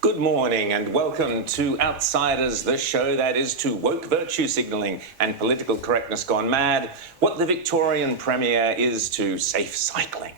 Good morning and welcome to Outsiders, the show that is to woke virtue signalling and political correctness gone mad, what the Victorian Premier is to safe cycling.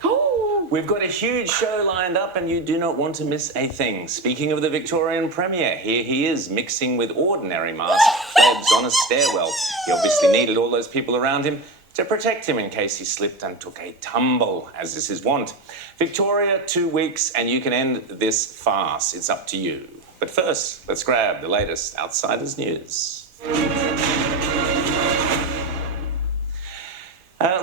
We've got a huge show lined up and you do not want to miss a thing. Speaking of the Victorian Premier, here he is mixing with ordinary masked plebs on a stairwell. He obviously needed all those people around him to protect him in case he slipped and took a tumble, as is his wont. Victoria, 2 weeks, and you can end this farce. It's up to you. But first, let's grab the latest Outsiders news.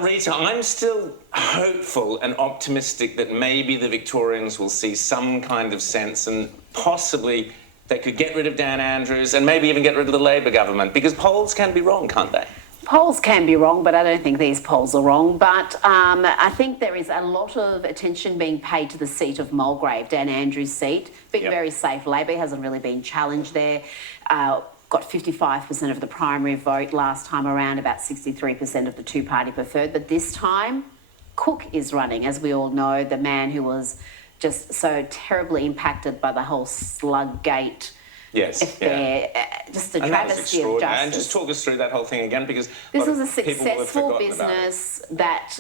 Rita, I'm still hopeful and optimistic that maybe the Victorians will see some kind of sense and possibly they could get rid of Dan Andrews and maybe even get rid of the Labor government, because polls can be wrong, can't they? Polls can be wrong, but I don't think these polls are wrong. But I think there is a lot of attention being paid to the seat of Mulgrave, Dan Andrews' seat. Being very safe. Labor hasn't really been challenged there. Got 55% of the primary vote last time around, about 63% of the two-party preferred. But this time, Cook is running, as we all know, the man who was just so terribly impacted by the whole Sluggate affair. Just a travesty of justice. And just talk us through that whole thing again, because this was a successful business that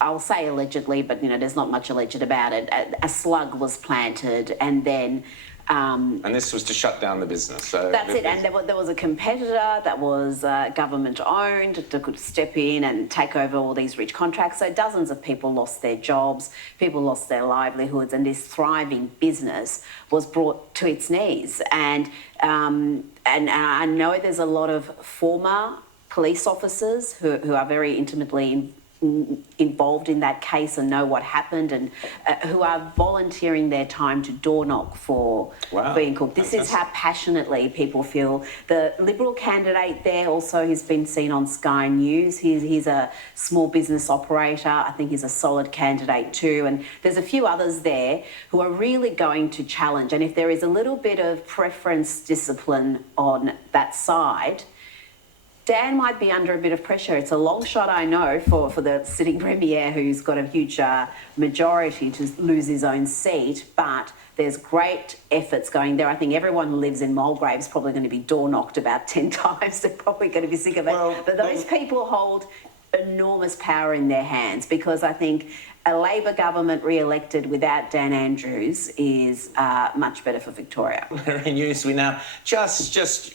I'll say allegedly, but there's not much alleged about it. A slug was planted, and then. And this was to shut down the business. So that's it. And there was a competitor that was government owned that could step in and take over all these rich contracts. So dozens of people lost their jobs, people lost their livelihoods, and this thriving business was brought to its knees. And I know there's a lot of former police officers who are very intimately involved in that case and know what happened, and who are volunteering their time to door knock for being Cook. This is how passionately people feel. The Liberal candidate there also has been seen on Sky News. He's a small business operator. I think he's a solid candidate too. And there's a few others there who are really going to challenge. And if there is a little bit of preference discipline on that side, Dan might be under a bit of pressure. It's a long shot, I know, for the sitting Premier, who's got a huge majority to lose his own seat, but there's great efforts going there. I think everyone who lives in Mulgrave is probably going to be door knocked about 10 times. They're probably going to be sick of it. But those people hold enormous power in their hands, because I think a Labor government re-elected without Dan Andrews is much better for Victoria. Very news. We now just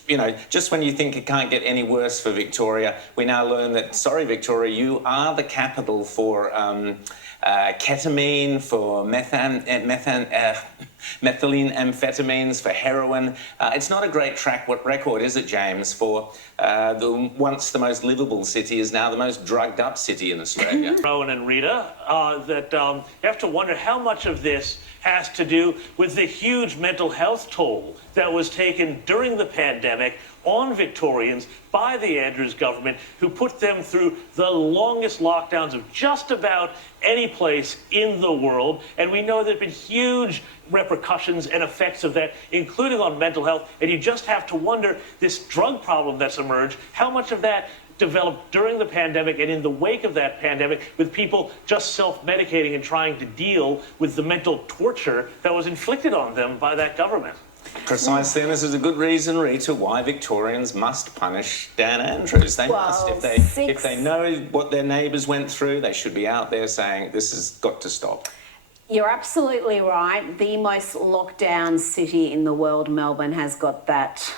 when you think it can't get any worse for Victoria, we now learn that, sorry, Victoria, you are the capital for ketamine, for methamphetamines, for heroin. It's not a great track record, is it, James, for the once the most livable city is now the most drugged up city in Australia? Rowan and Rita, that you have to wonder how much of this has to do with the huge mental health toll that was taken during the pandemic on Victorians by the Andrews government, who put them through the longest lockdowns of just about any place in the world. And we know there have been huge repercussions and effects of that, including on mental health. And you just have to wonder, this drug problem that's emerged, how much of that developed during the pandemic and in the wake of that pandemic, with people just self-medicating and trying to deal with the mental torture that was inflicted on them by that government. Precisely, and this is a good reason, Rita, why Victorians must punish Dan Andrews. They must. If they know what their neighbours went through, they should be out there saying this has got to stop. You're absolutely right. The most locked down city in the world, Melbourne, has got that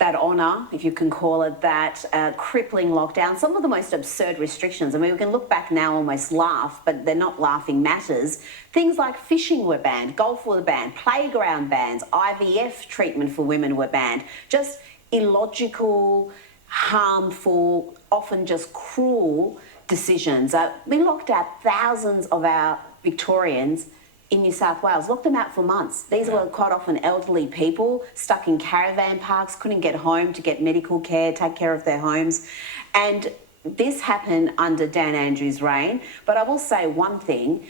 honour, if you can call it that, crippling lockdown, some of the most absurd restrictions. I mean, we can look back now, almost laugh, but they're not laughing matters. Things like fishing were banned, golf were banned, playground bans, IVF treatment for women were banned. Just illogical, harmful, often just cruel decisions. We locked out thousands of our Victorians in New South Wales, locked them out for months. These were quite often elderly people stuck in caravan parks, couldn't get home to get medical care, take care of their homes. And this happened under Dan Andrews' reign. But I will say one thing,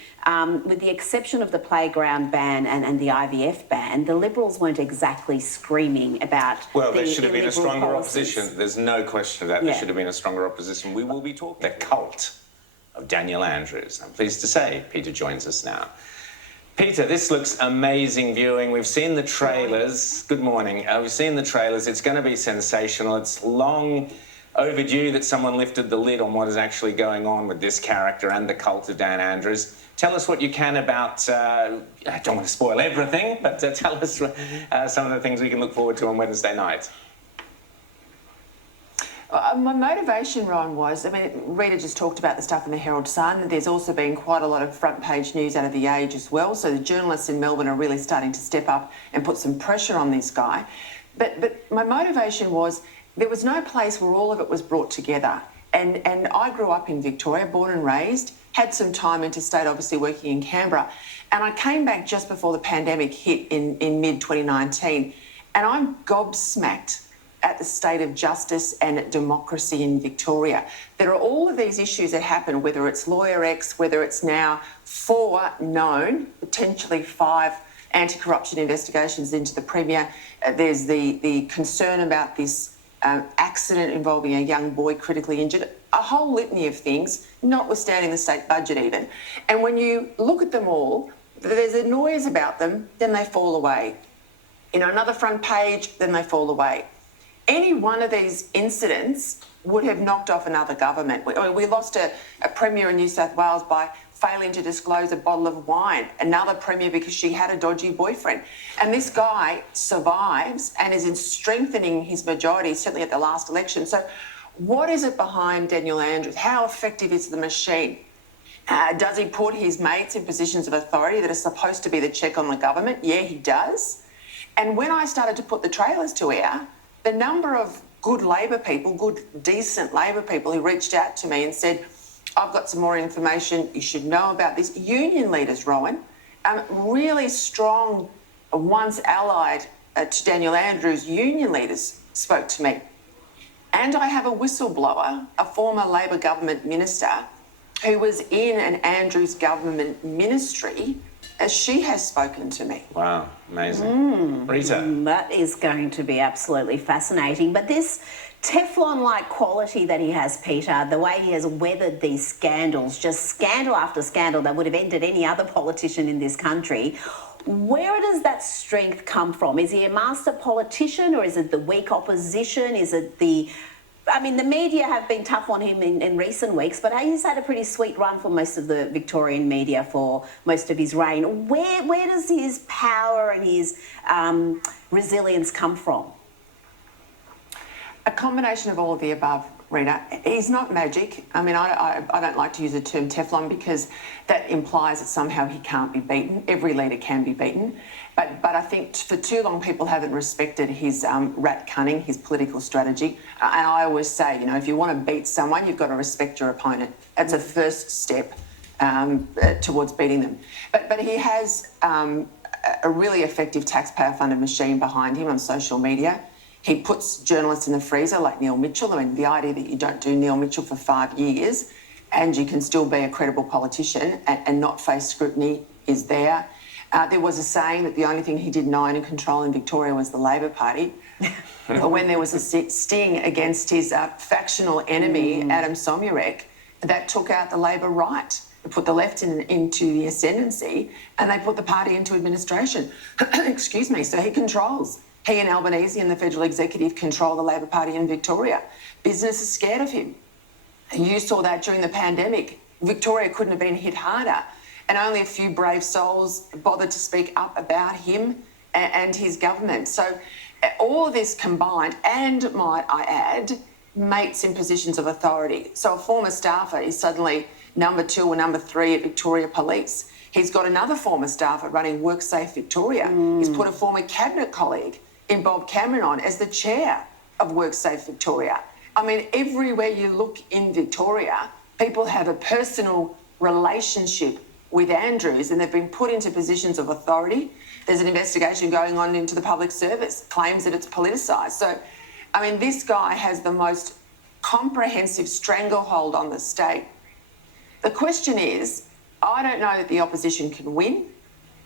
with the exception of the playground ban and the IVF ban, the Liberals weren't exactly screaming about Well, there the should have been a illiberal stronger policies. opposition. There's no question of that. There Yeah. should have been a stronger opposition. We will be talking the cult of Daniel Andrews. I'm pleased to say Peter joins us now. Peter, this looks amazing viewing. We've seen the trailers. Good morning. We've seen the trailers. It's going to be sensational. It's long overdue that someone lifted the lid on what is actually going on with this character and the cult of Dan Andrews. Tell us what you can about, I don't want to spoil everything, but tell us some of the things we can look forward to on Wednesday night. My motivation, Ron, was, Rita just talked about the stuff in the Herald Sun. There's also been quite a lot of front page news out of The Age as well. So the journalists in Melbourne are really starting to step up and put some pressure on this guy. But my motivation was there was no place where all of it was brought together. And I grew up in Victoria, born and raised, had some time interstate, obviously working in Canberra. And I came back just before the pandemic hit in mid-2019. And I'm gobsmacked at the state of justice and democracy in Victoria. There are all of these issues that happen, whether it's Lawyer X, whether it's now 4 known, potentially 5 anti-corruption investigations into the Premier. There's the concern about this accident involving a young boy critically injured, a whole litany of things, notwithstanding the state budget even. And when you look at them all, there's a noise about them, then they fall away. Another front page, then they fall away. Any one of these incidents would have knocked off another government. We lost a Premier in New South Wales by failing to disclose a bottle of wine, another Premier because she had a dodgy boyfriend. And this guy survives and is in strengthening his majority, certainly at the last election. So what is it behind Daniel Andrews? How effective is the machine? Does he put his mates in positions of authority that are supposed to be the check on the government? Yeah, he does. And when I started to put the trailers to air, the number of good Labor people, good, decent Labor people who reached out to me and said, I've got some more information, you should know about this. Union leaders, Rowan, really strong, once allied to Daniel Andrews, union leaders spoke to me. And I have a whistleblower, a former Labor government minister, who was in an Andrews government ministry, as she has spoken to me. Wow, amazing. Rita? That is going to be absolutely fascinating. But this Teflon-like quality that he has, Peter, the way he has weathered these scandals, just scandal after scandal that would have ended any other politician in this country, where does that strength come from? Is he a master politician, or is it the weak opposition? Is it the media have been tough on him in recent weeks, but he's had a pretty sweet run for most of the Victorian media for most of his reign. Where does his power and his resilience come from? A combination of all of the above, Rita. He's not magic. I don't like to use the term Teflon because that implies that somehow he can't be beaten. Every leader can be beaten. But I think for too long people haven't respected his rat cunning, his political strategy. And I always say, if you want to beat someone, you've got to respect your opponent. That's a first step towards beating them. But he has a really effective taxpayer-funded machine behind him on social media. He puts journalists in the freezer like Neil Mitchell. The idea that you don't do Neil Mitchell for 5 years and you can still be a credible politician and not face scrutiny is there. There was a saying that the only thing he didn't own and control in Victoria was the Labor Party. But when there was a sting against his factional enemy, Adam Somyurek, that took out the Labor right. It put the left into the ascendancy and they put the party into administration. Excuse me. So he controls. He and Albanese and the federal executive control the Labor Party in Victoria. Business is scared of him. You saw that during the pandemic. Victoria couldn't have been hit harder. And only a few brave souls bothered to speak up about him and his government. So all of this combined, and might I add, mates in positions of authority. So a former staffer is suddenly number 2 or number 3 at Victoria Police. He's got another former staffer running WorkSafe Victoria. He's put a former cabinet colleague in Bob Cameron on as the chair of WorkSafe Victoria. Everywhere you look in Victoria, people have a personal relationship with Andrews and they've been put into positions of authority. There's an investigation going on into the public service, claims that it's politicised. So, I mean, this guy has the most comprehensive stranglehold on the state. The question is, I don't know that the opposition can win,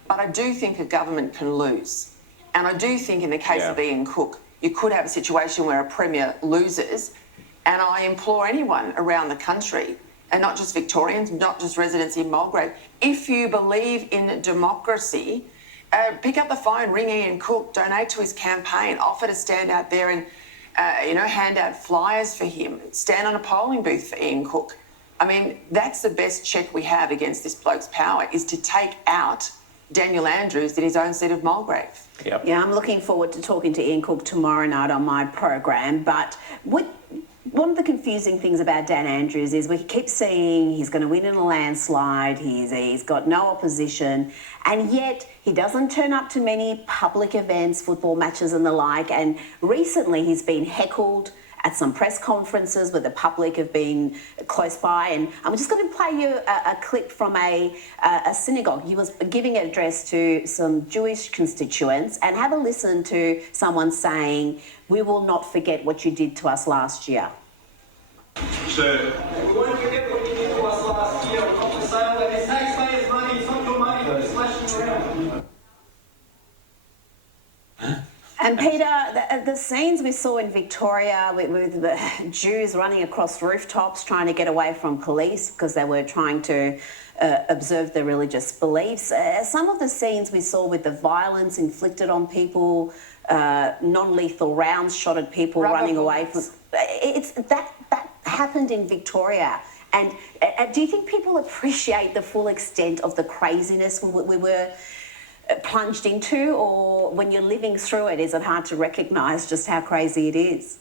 but I do think a government can lose. And I do think in the case of Ian Cook, you could have a situation where a Premier loses. And I implore anyone around the country, and not just Victorians, not just residents in Mulgrave, if you believe in democracy, pick up the phone, ring Ian Cook, donate to his campaign, offer to stand out there and, hand out flyers for him, stand on a polling booth for Ian Cook. I mean, that's the best check we have against this bloke's power, is to take out Daniel Andrews in his own seat of Mulgrave. Yep. Yeah, I'm looking forward to talking to Ian Cook tomorrow night on my program. But one of the confusing things about Dan Andrews is we keep seeing he's going to win in a landslide, he's got no opposition, and yet he doesn't turn up to many public events, football matches and the like. And recently he's been heckled at some press conferences where the public have been close by. And I'm just going to play you a clip from a synagogue. He was giving an address to some Jewish constituents, and have a listen to someone saying, "We will not forget what you did to us last year." So, we won't forget what you did to us last year. We're not for sale. That is taxpayers' money. It's not your money. You're splashing around. And Peter, the scenes we saw in Victoria with the Jews running across rooftops trying to get away from police because they were trying to observe their religious beliefs. Some of the scenes we saw with the violence inflicted on people, non-lethal rounds shot at people running away from... That happened in Victoria. And do you think people appreciate the full extent of the craziness we were plunged into, or when you're living through it, is it hard to recognise just how crazy it is?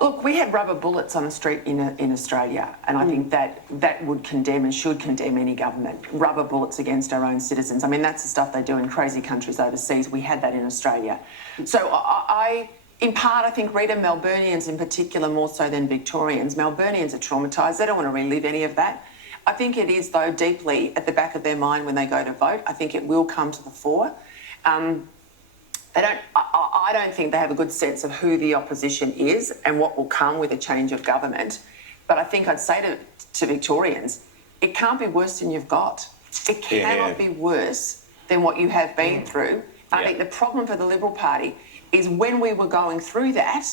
Look, we had rubber bullets on the street in Australia, and I think that would condemn and should condemn any government. Rubber bullets against our own citizens. I mean, that's the stuff they do in crazy countries overseas. We had that in Australia. So in part, I think, Rita, Melburnians in particular, more so than Victorians, Melburnians are traumatised. They don't want to relive any of that. I think it is, though, deeply at the back of their mind when they go to vote. I think it will come to the fore. I don't think they have a good sense of who the opposition is and what will come with a change of government. But I think I'd say to Victorians, it can't be worse than you've got. It cannot be worse than what you have been through. I think the problem for the Liberal Party is when we were going through that,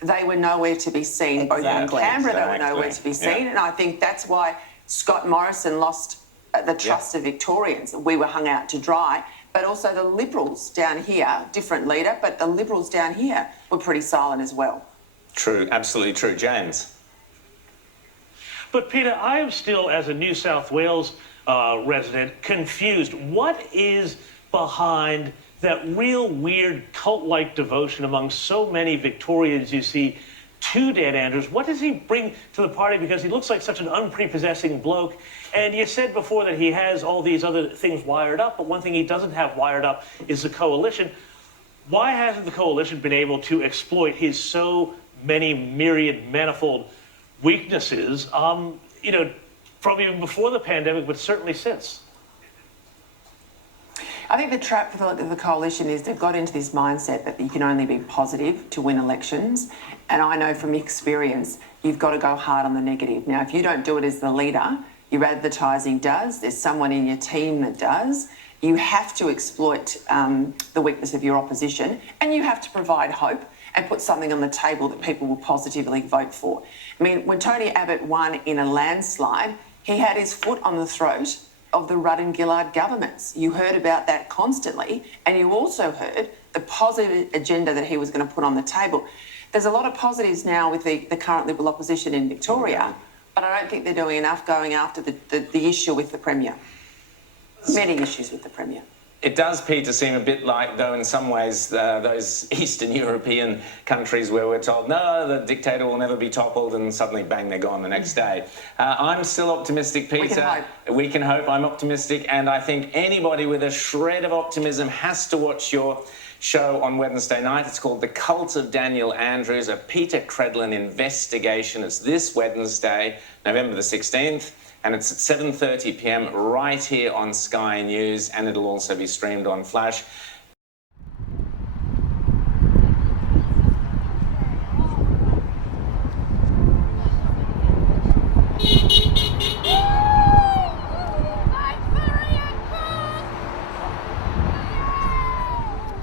they were nowhere to be seen. Exactly. Both in Canberra, they were nowhere to be seen. And I think that's why Scott Morrison lost the trust of Victorians. We were hung out to dry. But also the Liberals down here, different leader, but the Liberals down here were pretty silent as well. True, absolutely true. James? But Peter, I am still, as a New South Wales resident, confused. What is behind that real weird cult-like devotion among so many Victorians you see to Dan Andrews? What does he bring to the party? Because he looks like such an unprepossessing bloke. And you said before that he has all these other things wired up, but one thing he doesn't have wired up is the coalition. Why hasn't the coalition been able to exploit his so many myriad, manifold weaknesses, from even before the pandemic, but certainly since? I think the trap for the coalition is they've got into this mindset that you can only be positive to win elections. And I know from experience, you've got to go hard on the negative. Now, if you don't do it as the leader, your advertising does, there's someone in your team that does. You have to exploit the weakness of your opposition, and you have to provide hope and put something on the table that people will positively vote for. I mean, when Tony Abbott won in a landslide, he had his foot on the throat of the Rudd and Gillard governments. You heard about that constantly, and you also heard the positive agenda that he was going to put on the table. There's a lot of positives now with the current Liberal opposition in Victoria, but I don't think they're doing enough going after the issue with the Premier. Many issues with the Premier. It does, Peter, seem a bit like, though, in some ways, those Eastern European countries where we're told, no, the dictator will never be toppled, and suddenly, bang, they're gone the next day. I'm still optimistic, Peter. We can hope. We can hope. I'm optimistic, and I think anybody with a shred of optimism has to watch your show on Wednesday night. It's called The Cult of Daniel Andrews, a Peter Credlin investigation. It's this Wednesday, November the 16th. and it's at 7:30 p.m. right here on Sky News, and it'll also be streamed on Flash.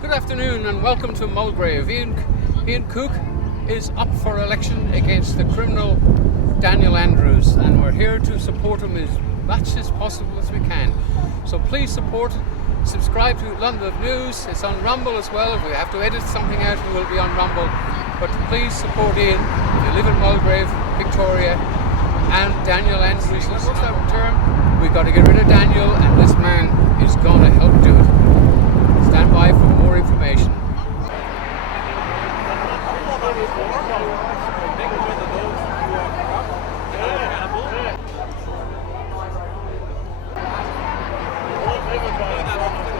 Good afternoon and welcome to Mulgrave. Ian Cook is up for election against the criminal Daniel Andrews, and we're here to support him as much as possible as we can. So please support, subscribe to London News. It's on Rumble as well. If we have to edit something out, it will be on Rumble. But please support Ian if you live in Mulgrave, Victoria, and Daniel Andrews. What's that term? We've got to get rid of Daniel, and this man is going to help do it. Stand by for more information.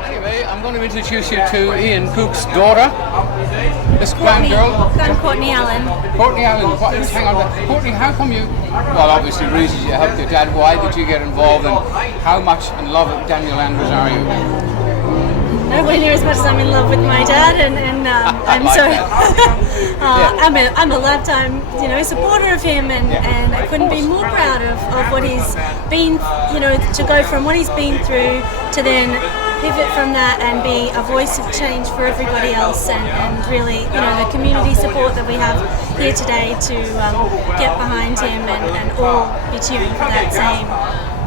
Anyway, I'm going to introduce you to Ian Cook's daughter, this grand girl. I'm Courtney Allen. Courtney Allen, hang on. Courtney, how come you, well, obviously reasons you helped your dad, why did you get involved, and how much in love with Daniel Andrews are you? Nowhere near as much as I'm in love with my dad, and I'm a lifetime, supporter of him, and I couldn't be more proud of what he's been, to go from what he's been through to then pivot from that and be a voice of change for everybody else, and really, the community support that we have here today to get behind him and all be cheering for that same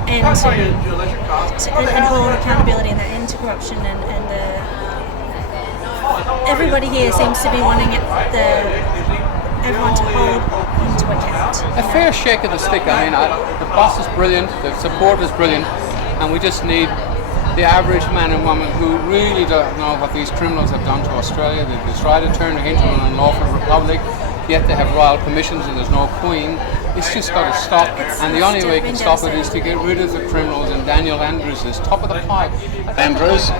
and and hold accountability and the end to corruption, and everybody here seems to be wanting everyone to hold him to account. A fair shake of the stick. I mean, the boss is brilliant, the support is brilliant, and we just need the average man and woman who really don't know what these criminals have done to Australia. They try to turn it into an unlawful republic, yet they have royal commissions and there's no queen. It's just got to stop, and the only way you can stop it is to get rid of the criminals, and Daniel Andrews is top of the pile. Andrews.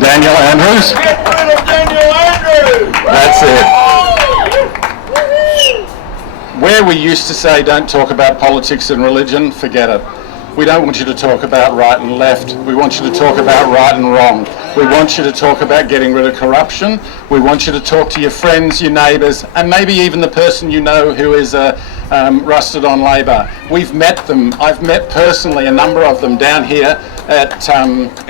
Daniel Andrews. Get rid of Daniel Andrews! That's it. Where we used to say don't talk about politics and religion, forget it. We don't want you to talk about right and left. We want you to talk about right and wrong. We want you to talk about getting rid of corruption. We want you to talk to your friends, your neighbours, and maybe even the person you know who is rusted on Labor. We've met them. I've met personally a number of them down here at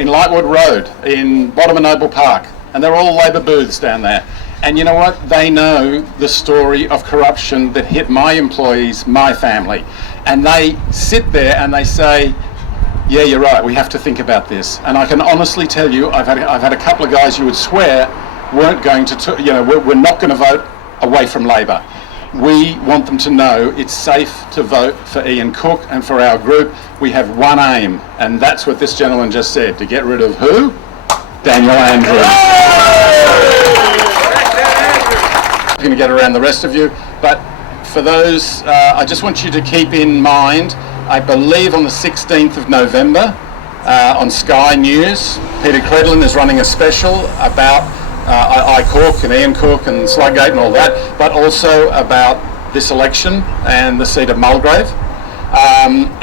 in Lightwood Road, in Bottom and Noble Park, and they're all Labor booths down there. And you know what? They know the story of corruption that hit my employees, my family. And they sit there and they say, yeah, you're right, we have to think about this. And I can honestly tell you, I've had a couple of guys you would swear weren't going to, we're not going to vote away from Labor. We want them to know it's safe to vote for Ian Cook, and for our group, we have one aim, and that's what this gentleman just said, to get rid of who? Daniel Andrews. I'm going to get around the rest of you, but for those, I just want you to keep in mind, I believe on the 16th of November on Sky News, Peter Credlin is running a special about Cook and Ian Cook and Sluggate and all that, but also about this election and the seat of Mulgrave.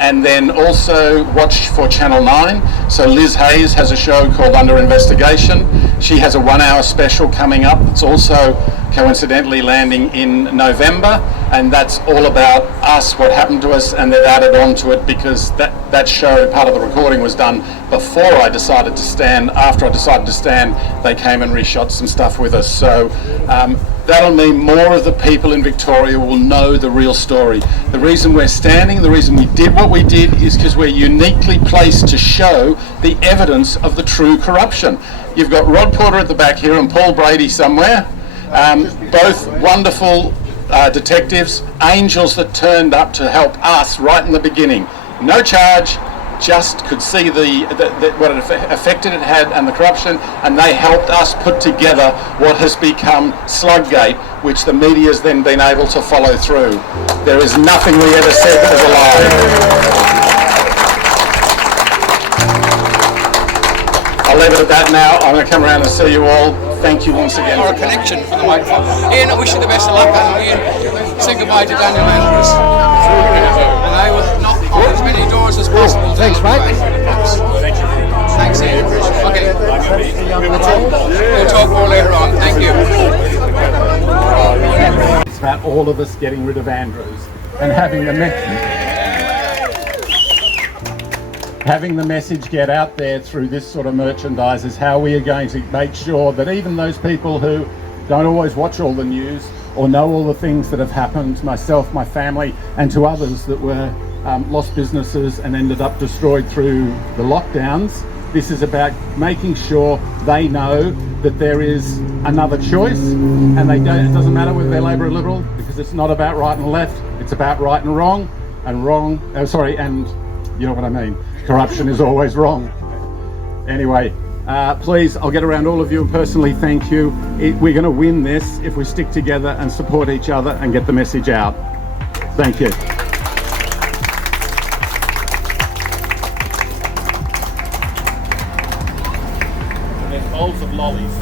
And then also watch for Channel 9. So Liz Hayes has a show called Under Investigation. She has a 1-hour special coming up. It's also coincidentally landing in November, and that's all about us, what happened to us, and they've added on to it because that show, part of the recording was done before I decided to stand. After I decided to stand, they came and reshot some stuff with us. So that'll mean more of the people in Victoria will know the real story. The reason we're standing, the reason we did what we did is because we're uniquely placed to show the evidence of the true corruption. You've got Rod Porter at the back here and Paul Brady somewhere. Both wonderful detectives, angels that turned up to help us right in the beginning. No charge, just could see what effect it had and the corruption, and they helped us put together what has become Sluggate, which the media's then been able to follow through. There is nothing we ever said that was a lie. I'll leave it at that now. I'm going to come around and see you all. thank you once again. Or a connection for the microphone. Ian, I wish you the best of luck, and Ian, say goodbye to Daniel Andrews. And I will knock on as many doors as possible. Thanks, mate. Thank you. Thanks, Ian. Okay. We'll talk more later on. Thank you. It's about all of us getting rid of Andrews and having the message get out there through this sort of merchandise is how we are going to make sure that even those people who don't always watch all the news or know all the things that have happened to myself, my family, and to others that were lost businesses and ended up destroyed through the lockdowns. This is about making sure they know that there is another choice, and it doesn't matter whether they're Labor or Liberal, because it's not about right and left, it's about right and wrong, and you know what I mean. Corruption is always wrong. Anyway, please, I'll get around all of you and personally thank you. We're going to win this if we stick together and support each other and get the message out. Thank you. There's bowls of lollies.